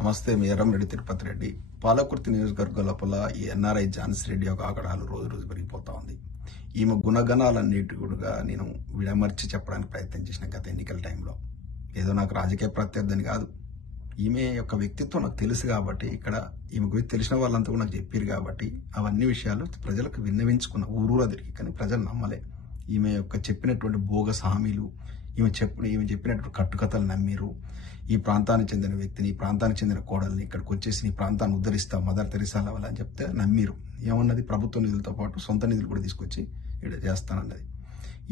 నమస్తే. మీ ఎర్రంరెడ్డి తిరుపతి రెడ్డి. పాలకుర్తి నియోజకవర్గం లోపల ఈ ఎన్ఆర్ఐ ఝాన్సీ రెడ్డి యొక్క ఆగడాలు రోజు రోజు పెరిగిపోతా ఉంది. ఈమె గుణగణాలన్నిటి కూడా నేను విడమర్చి చెప్పడానికి ప్రయత్నం చేసిన గత ఎన్నికల టైంలో. ఏదో నాకు రాజకీయ ప్రత్యర్థిని కాదు, ఈమె యొక్క వ్యక్తిత్వం నాకు తెలుసు కాబట్టి, ఇక్కడ ఈమె గురించి తెలిసిన వాళ్ళంతా కూడా నాకు చెప్పారు కాబట్టి అవన్నీ విషయాలు ప్రజలకు విన్నవించుకున్న ఊరూరా తిరిగి, కానీ ప్రజలు నమ్మలే. ఈమె యొక్క చెప్పినటువంటి బోగస్ హామీలు, ఈమె చెప్పినటువంటి కట్టుకథలు నమ్మిరు. ఈ ప్రాంతానికి చెందిన వ్యక్తిని, ఈ ప్రాంతానికి చెందిన కోడల్ని ఇక్కడికి వచ్చేసి నీ ప్రాంతాన్ని ఉద్ధరిస్తా, మదర్ తెరిసా లెవెల్ అని చెప్తే నమ్మిరు. ఏమన్నది? ప్రభుత్వ నిధులతో పాటు సొంత నిధులు కూడా తీసుకొచ్చి ఇక్కడ చేస్తానన్నది.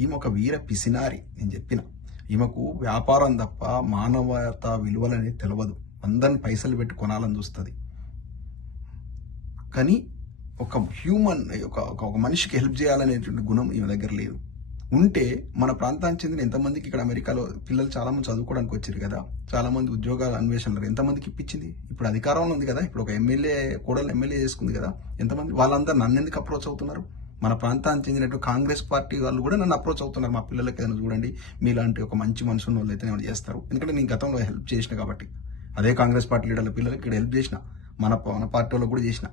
ఈమె ఒక వీర పిసినారి. నేను చెప్పిన ఈమెకు వ్యాపారం తప్ప మానవతా విలువలనేది తెలియదు. అందరిని పైసలు పెట్టి కొనాలని చూస్తుంది, కానీ ఒక హ్యూమన్ ఒక మనిషికి హెల్ప్ చేయాలనేటువంటి గుణం ఈమె దగ్గర లేదు. ఉంటే మన ప్రాంతానికి చెందిన ఎంతమందికి ఇక్కడ అమెరికాలో పిల్లలు చాలా మంది చదువుకోవడానికి వచ్చారు కదా, చాలా మంది ఉద్యోగాల అన్వేషణలు ఎంతమందికి ఇప్పించింది. ఇప్పుడు అధికారంలో ఉంది కదా, ఇప్పుడు ఒక ఎమ్మెల్యే కోడలు ఎమ్మెల్యే చేసుకుంది కదా, ఎంతమంది వాళ్ళందరూ నన్ను ఎందుకు అప్రోచ్ అవుతున్నారు? మన ప్రాంతానికి చెందినట్టు కాంగ్రెస్ పార్టీ వాళ్ళు కూడా నన్ను అప్రోచ్ అవుతున్నారు. మా పిల్లలకి ఏదైనా చూడండి, మీలాంటి ఒక మంచి మనుషున్న వాళ్ళు అయితే నేను చేస్తారు. ఎందుకంటే నేను గతంలో హెల్ప్ చేసిన కాబట్టి, అదే కాంగ్రెస్ పార్టీ లీడర్ల పిల్లలకి ఇక్కడ హెల్ప్ చేసిన, మన పార్టీ వాళ్ళకి కూడా చేసిన,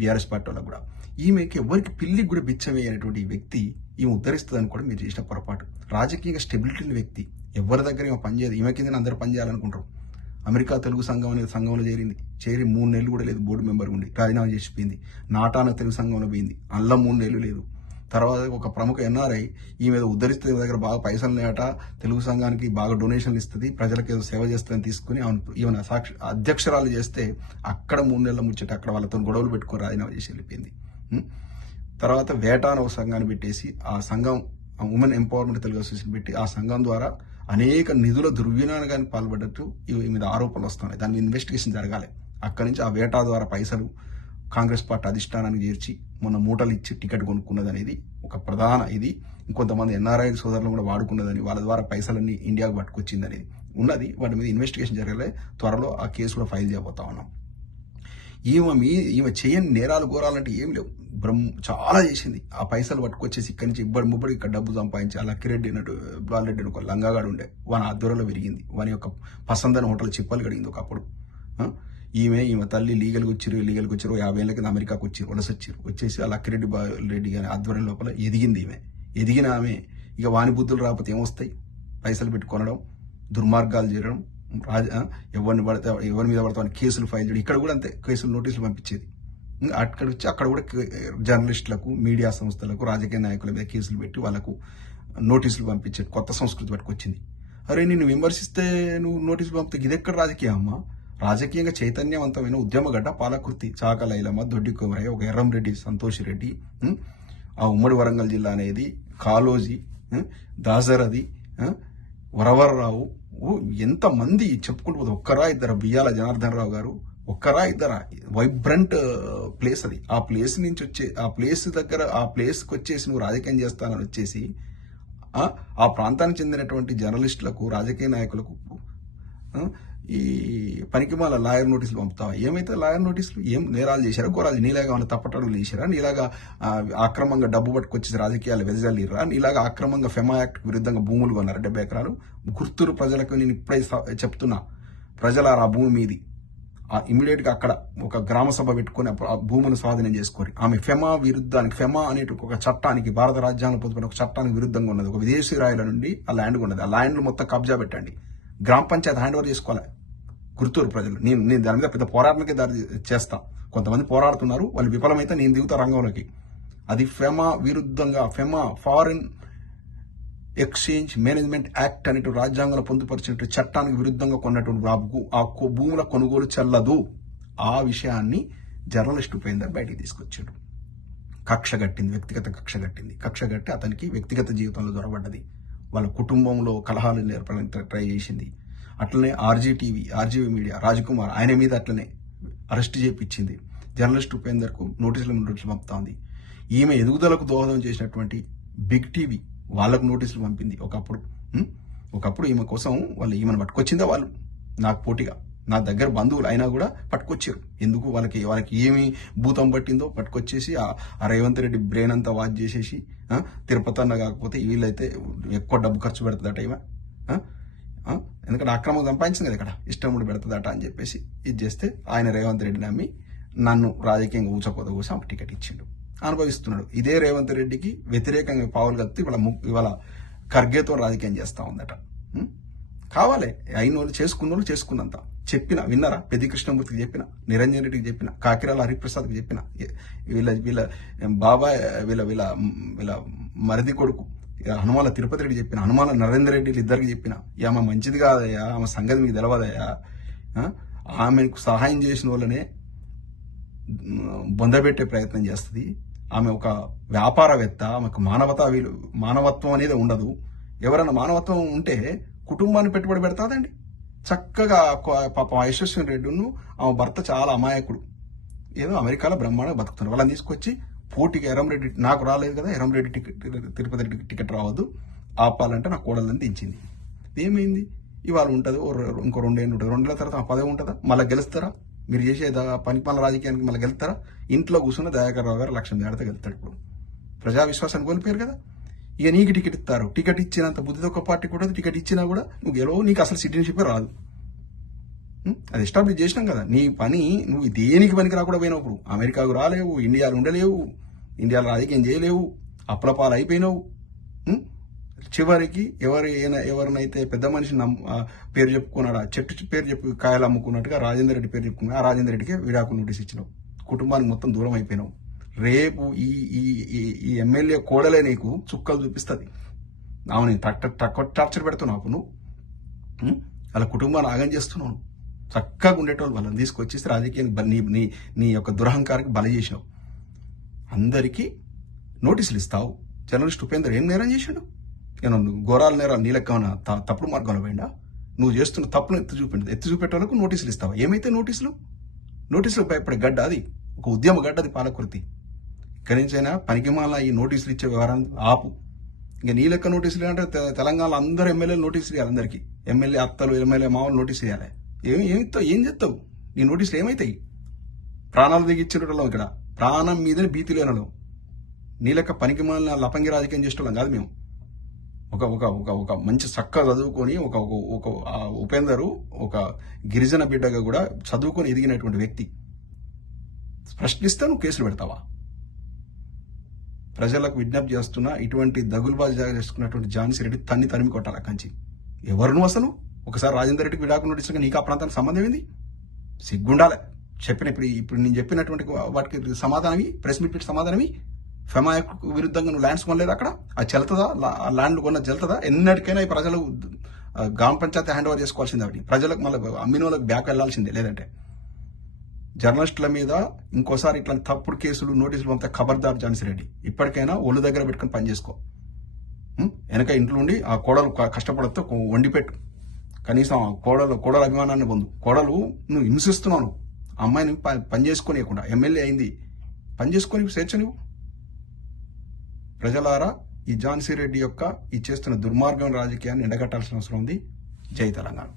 బీఆర్ఎస్ పార్టీ వాళ్ళకి కూడా. ఈమెకి ఎవరికి పిల్లికి కూడా బిచ్చమయ్యేటువంటి వ్యక్తి ఈమె ఉద్ధరిస్తుందని కూడా మీరు చేసిన పొరపాటు. రాజకీయంగా స్టెబిలిటీ వ్యక్తి, ఎవరి దగ్గర ఈమె పనిచేయదు. ఈమె కింద అందరూ పనిచేయాలనుకుంటారు. అమెరికా తెలుగు సంఘం అనేది సంఘంలో చేరి 3 నెలలు కూడా లేదు, బోర్డు మెంబర్ ఉండి రాజీనామా చేసిపోయింది. నాటాన తెలుగు సంఘంలో పోయింది, అందులో 3 నెలలు లేదు. తర్వాత ఒక ప్రముఖ ఎన్ఆర్ఐ ఈ మీద ఉద్ధరిస్తే దగ్గర బాగా పైసలు లేట, తెలుగు సంఘానికి బాగా డొనేషన్లు ఇస్తుంది, ప్రజలకు ఏదో సేవ చేస్తుందని తీసుకుని ఈమె అధ్యక్షురాలు చేస్తే అక్కడ 3 నెలల ముచ్చట, అక్కడ వాళ్ళతో గొడవలు పెట్టుకుని రాజీనామా చేసి వెళ్ళిపోయింది. తర్వాత వేటాన ఒక సంఘాన్ని పెట్టేసి ఆ సంఘం ఉమెన్ ఎంపవర్మెంట్ తెలుగు అసోసియేషన్ పెట్టి ఆ సంఘం ద్వారా అనేక నిధుల దుర్వినియోగానికి పాల్పడ్డట్టు ఈ మీద ఆరోపణలు వస్తున్నాయి. దాని ఇన్వెస్టిగేషన్ జరగాలి. అక్కడి నుంచి ఆ వేటా ద్వారా పైసలు కాంగ్రెస్ పార్టీ అధిష్టానానికి చేర్చి మొన్న మూటలు ఇచ్చి టికెట్ కొనుక్కున్నది అనేది ఒక ప్రధాన ఇది. ఇంకొంతమంది ఎన్ఆర్ఐ సోదరులు కూడా వాడుకున్నదని, వాళ్ళ ద్వారా పైసలన్నీ ఇండియాకు పట్టుకొచ్చింది అనేది ఉన్నది. వాటి మీద ఇన్వెస్టిగేషన్ జరగాలి. త్వరలో ఆ కేసు కూడా ఫైల్ చేయబోతా ఉన్నాం. ఈమె చేయని నేరాలు ఘోరాలంటే ఏం లేవు. చాలా చేసింది. ఆ పైసలు పట్టుకొచ్చేసి ఇక్కడి నుంచి ముబ్బడి ఇక్కడ డబ్బు సంపాదించి ఆ లక్కిరెడ్డి అన్నట్టు బాలరెడ్డి ఒక లంగాగాడు ఉండే, వాని ఆధ్వర్యంలో విరిగింది. వాని యొక్క పసందని హోటల్ చిప్పలు కడిగింది ఒకప్పుడు. ఈమె తల్లి లీగల్గా వచ్చారు 50 ఏళ్ళ కింద అమెరికాకు వచ్చారు, వచ్చేసి ఆ లక్కిరెడ్డి బాలరెడ్డి గారి ఆధ్వర్యం లోపల ఎదిగింది. ఎదిగిన ఆమె ఇక వాని బుద్ధులు రాకపోతే ఏమొస్తాయి? పైసలు పెట్టి కొనడం, దుర్మార్గాలు చేయడం, ఎవరి మీద పడతామని కేసులు ఫైల్ చేయడం. ఇక్కడ కూడా అంతే, కేసులు నోటీసులు పంపించేది. అక్కడ వచ్చి అక్కడ కూడా జర్నలిస్టులకు, మీడియా సంస్థలకు, రాజకీయ నాయకుల మీద కేసులు పెట్టి వాళ్ళకు నోటీసులు పంపించేది. కొత్త సంస్కృతి పట్టుకొచ్చింది. అరే నిన్ను విమర్శిస్తే నువ్వు నోటీసులు పంపితే ఇది ఎక్కడ రాజకీయం అమ్మా? రాజకీయంగా చైతన్యవంతమైన ఉద్యమగడ్డ పాలకుర్తి, చాక లైలమ్మ, దొడ్డి కొమరయ్య, ఒక ఎర్రంరెడ్డి, సంతోష్ రెడ్డి, ఆ ఉమ్మడి వరంగల్ జిల్లా అనేది, కాలోజీ, దాసరథి, వరవరరావు, ఎంతమంది చెప్పుకుంటూ పోతే ఒక్కరా ఇద్దరు, బియ్యాల జనార్దన్ రావు గారు, ఒక్కరా ఇద్దరా? వైబ్రెంట్ ప్లేస్ అది. ఆ ప్లేస్ నుంచి ఆ ప్లేస్కి వచ్చేసి నువ్వు రాజకీయం చేస్తానని వచ్చేసి ఆ ప్రాంతానికి చెందినటువంటి జర్నలిస్టులకు, రాజకీయ నాయకులకు ఈ పనికిమాల లాయర్ నోటీసులు పంపుతావా? ఏమైతే లాయర్ నోటీసులు? ఏం నేరాలు చేశారా? ఘోరాలు నీలాగా ఏమైనా తప్పటడుగులు చేశారా? నీలాగా అక్రమంగా డబ్బు పట్టుకొచ్చేసి రాజకీయాలు వెదజల్లిరా? నీలాగా అక్రమంగా ఫెమా యాక్ట్ విరుద్ధంగా భూములు కొన్నారు 70 ఎకరాలు. గుర్తురు ప్రజలకు నేను ఇప్పుడే చెప్తున్నా, ప్రజల ఆ భూమి మీది ఇమీడియట్ గా అక్కడ ఒక గ్రామ సభ పెట్టుకుని ఆ భూమిని స్వాధీనం చేసుకోరు. ఆమె ఫెమా విరుద్ధానికి, ఫెమా అనే ఒక చట్టానికి, భారత రాజ్యాంగంలో పొందుకున్న ఒక చట్టానికి విరుద్ధంగా ఉన్నది. ఒక విదేశీ రాయుల నుండి ఆ ల్యాండ్ ఉన్నది. ఆ ల్యాండ్లు మొత్తం కబ్జా పెట్టండి, గ్రామ పంచాయతీ హ్యాండ్ ఓవర్ చేసుకోవాలి గుర్తూరు ప్రజలు. నేను దాని మీద పెద్ద పోరాటానికి దారి చేస్తా. కొంతమంది పోరాడుతున్నారు, వాళ్ళు విఫలమైతే నేను దిగుతా రంగంలోకి. అది ఫెమా విరుద్ధంగా, FEMA foreign exchange management act అనేటు రాజ్యాంగంలో పొందుపరిచినట్టు చట్టానికి విరుద్ధంగా కొన్నటువంటి ఆ భూముల కొనుగోలు చెల్లదు. ఆ విషయాన్ని జర్నలిస్ట్ ఉపేందర్ బయటికి తీసుకొచ్చాడు. కక్ష గట్టింది, వ్యక్తిగత కక్ష గట్టింది. కక్ష గట్టి అతనికి వ్యక్తిగత జీవితంలో దొరబడ్డది. వాళ్ళ కుటుంబంలో కలహాలు నేర్పడానికి ట్రై చేసింది. అట్లనే ఆర్జీవీ మీడియా రాజ్కుమార్, ఆయన మీద అట్లనే అరెస్ట్ చేయించింది. జర్నలిస్ట్ ఉపేందర్కు నోటీసులు పంపుతా ఉంది. ఈమె ఎదుగుదలకు దోహదం చేసినటువంటి బిగ్ టీవీ వాళ్ళకు నోటీసులు పంపింది. ఒకప్పుడు ఈమె కోసం ఈమెను పట్టుకొచ్చిందా వాళ్ళు, నాకు పోటీగా, నా దగ్గర బంధువులు అయినా కూడా పట్టుకొచ్చారు. ఎందుకు? వాళ్ళకి ఏమి భూతం పట్టిందో పట్టుకొచ్చేసి ఆ రేవంత్ రెడ్డి బ్రెయిన్ అంతా వాచ్ చేసేసి, తిరుపతి అన్న కాకపోతే వీళ్ళైతే ఎక్కువ డబ్బు ఖర్చు పెడుతుందట ఈమె. ఎందుకంటే అక్రమం సంపాదించింది కదా ఇక్కడ, ఇష్టముడు పెడతదట అని చెప్పేసి ఇది చేస్తే ఆయన రేవంత్ రెడ్డి నమ్మి నన్ను రాజకీయంగా ఊచకోత కూసి ఆమె టికెట్ ఇచ్చిండు, అనుభవిస్తున్నాడు. ఇదే రేవంత్ రెడ్డికి వ్యతిరేకంగా పావులు కత్తి ఇవాళ ఖర్గేతో రాజకీయం చేస్తా ఉందట. కావాలి అయిన వాళ్ళు చేసుకున్నంత విన్నారా? పెద్ది కృష్ణమూర్తికి చెప్పిన, నిరంజన్ రెడ్డికి చెప్పిన, కాకిరాల హరిప్రసాద్కి చెప్పిన, వీళ్ళ బాబాయ్ వీళ్ళ మరిది కొడుకు హనుమాల తిరుపతి రెడ్డి చెప్పిన, హనుమాల నరేందర్ రెడ్డి ఇద్దరికి చెప్పిన, ఆమె మంచిది కాదయ్యా, ఆమె సంగతి మీకు తెలవదయ్యా, ఆమెకు సహాయం చేసిన వాళ్ళనే బొందబెట్టే ప్రయత్నం చేస్తుంది. ఆమె ఒక వ్యాపారవేత్త, ఆమెకు మానవత్వం అనేది ఉండదు. ఎవరైనా మానవత్వం ఉంటే కుటుంబాన్ని పెట్టుబడి పెడతాదండి. చక్కగా పాపం యశస్విని రెడ్డిను ఆమె భర్త చాలా అమాయకుడు, ఏదో అమెరికాలో బ్రహ్మాండంగా బతుకుతున్నారు. వాళ్ళని తీసుకొచ్చి పోటీకి ఎరంరెడ్డి, నాకు రాలేదు కదా ఎరంరెడ్డి తిరుపతి రెడ్డికి టికెట్ రావద్దు, ఆపాలంటే నా కోడలని దించింది. ఏమైంది? ఇవాళ ఉంటుంది, ఇంకో 2 ఏళ్ళు ఉంటుంది, 2 ఏళ్ళ తర్వాత ఆ పదవి ఉంటుందా? మళ్ళీ గెలుస్తారా? మీరు చేసే పనిపాల రాజకీయానికి మళ్ళీ గెలుస్తారా? ఇంట్లో కూర్చున్న దయాకర్ రావు గారు 1,00,000 మేడతో గెలుస్తాడు. ఇప్పుడు ప్రజా విశ్వాసాన్ని కోల్పోయారు కదా. ఇక నీకు టికెట్ ఇస్తారు, టికెట్ ఇచ్చినంత బుద్ధితో ఒక పార్టీ కూడా టికెట్ ఇచ్చినా కూడా నువ్వు గెలవు, నీకు అసలు సిటిజన్షిప్ రాదు. అది ఎస్టాబ్లిష్ చేసినాం కదా. నీ పని నువ్వు దేనికి పనికి రాకుండా పోయినప్పుడు అమెరికాకు రాలేవు, ఇండియాలో ఉండలేవు, ఇండియాలో రాజకీయం చేయలేవు, అప్లపాలు అయిపోయినావు. చివరికి ఎవరినైతే పెద్ద మనిషి పేరు చెప్పుకున్నాడు, ఆ చెట్టు పేరు చెప్పి కాయలు అమ్ముకున్నట్టుగా రాజేందర్ రెడ్డి పేరు చెప్పుకున్నా, ఆ రాజేందర్ రెడ్డికి విడాకులు నోటీస్ ఇచ్చినావు, కుటుంబానికి మొత్తం దూరం అయిపోయినావు. రేపు ఈ ఎమ్మెల్యే కోడలే నీకు చుక్కలు చూపిస్తుంది. ఆమె టార్చర్ పెడుతున్నావు నువ్వు, అలా కుటుంబాన్ని ఆగం చేస్తున్నావు. చక్కగా ఉండేటోళ్ళు వాళ్ళని తీసుకొచ్చేసి రాజకీయానికి నీ యొక్క దురహంకారానికి బలి చేసినావు. అందరికీ నోటీసులు ఇస్తావు. జర్నలిస్ట్ ఉపేందర్ ఏం నేరం చేశాడు? నేను ఘోరాల నేరాలు నీలెక్కమన్నా తప్పుడు మార్గంలో పోయిందా? నువ్వు చేస్తున్న తప్పును ఎత్తి చూపెట్టే వాళ్ళకు నోటీసులు ఇస్తావా? ఏమైతే నోటీసులు భయపడే గడ్డ అది, ఒక ఉద్యమ గడ్డ అది పాలకుర్తి. ఇక్కడి నుంచైనా పనికిమాల ఈ నోటీసులు ఇచ్చే వ్యవహారాన్ని ఆపు. ఇంకా నీ లెక్క నోటీసులు అంటే తెలంగాణలో అందరూ ఎమ్మెల్యేలు నోటీసులు ఇవ్వాలి, అందరికీ ఎమ్మెల్యే అత్తలు ఎమ్మెల్యే మామూలు నోటీసులు ఇవ్వాలి. ఏం చెప్తావు? నీ నోటీసులు ఏమైతాయి? ప్రాణాలు దిగిచ్చినట్టు ఇక్కడ ప్రాణం మీదనే భీతి లేనలో నీ లెక్క పనికిమాలిన లపంగి రాజకీయం చేసేటోళ్ళం కాదు మేము. ఒక మంచి చక్కగా చదువుకొని ఒక ఉపేందరు ఒక గిరిజన బిడ్డగా కూడా చదువుకొని ఎదిగినటువంటి వ్యక్తి ప్రశ్నిస్తే నువ్వు కేసులు పెడతావా? ప్రజలకు విజ్ఞప్తి చేస్తున్నా, ఇటువంటి దగులుబాజీ చేసుకున్నటువంటి ఝాన్సీ రెడ్డి తరిమి కొట్టాలి కంచి. ఎవరు నువ్వు అసలు? ఒకసారి రాజేందర్ రెడ్డికి విడాకులు నోటీసుగా నీకు ఆ ప్రాంతానికి సంబంధం ఏంది? సిగ్గుండాలి. ఇప్పుడు నేను చెప్పినటువంటి వాటికి సమాధానమి, ప్రెస్ మీట్ పెట్టి సమాధానమి. ఫెమాకు విరుద్ధంగా నువ్వు ల్యాండ్స్ కొనలేదు అక్కడ, అది చెల్తుందా? ఆ ల్యాండ్ కొన్నది చెల్తుందా? ఎన్నటికైనా ఈ ప్రజలు గ్రామ పంచాయతీ హ్యాండ్ ఓవర్ చేసుకోవాల్సిందే. అవి ప్రజలకు మళ్ళీ అమ్మిన వాళ్ళకి బ్యాక్ వెళ్లాల్సిందే. లేదంటే జర్నలిస్టుల మీద ఇంకోసారి ఇట్లాంటి తప్పుడు కేసులు నోటీసులు పంపితే ఖబర్దార్ ఝాన్సీ రెడ్డి. ఇప్పటికైనా ఒళ్ళు దగ్గర పెట్టుకుని పనిచేసుకో. వెనక ఇంట్లో ఉండి ఆ కోడలు కష్టపడతో వండిపెట్టు. కనీసం కోడల అభిమానాన్ని పొందు. కోడలు నువ్వు హింసిస్తున్నావు, అమ్మాయిని పని చేసుకోనియకుండా ఎమ్మెల్యే అయింది, పని చేసుకొని స్వేచ్ఛ నువ్వు. ప్రజలారా, ఈ ఝాన్సీ రెడ్డి యొక్క ఈ చేస్తున్న దుర్మార్గం రాజకీయాన్ని ఎండగట్టాల్సిన అవసరం ఉంది. జై తెలంగాణ.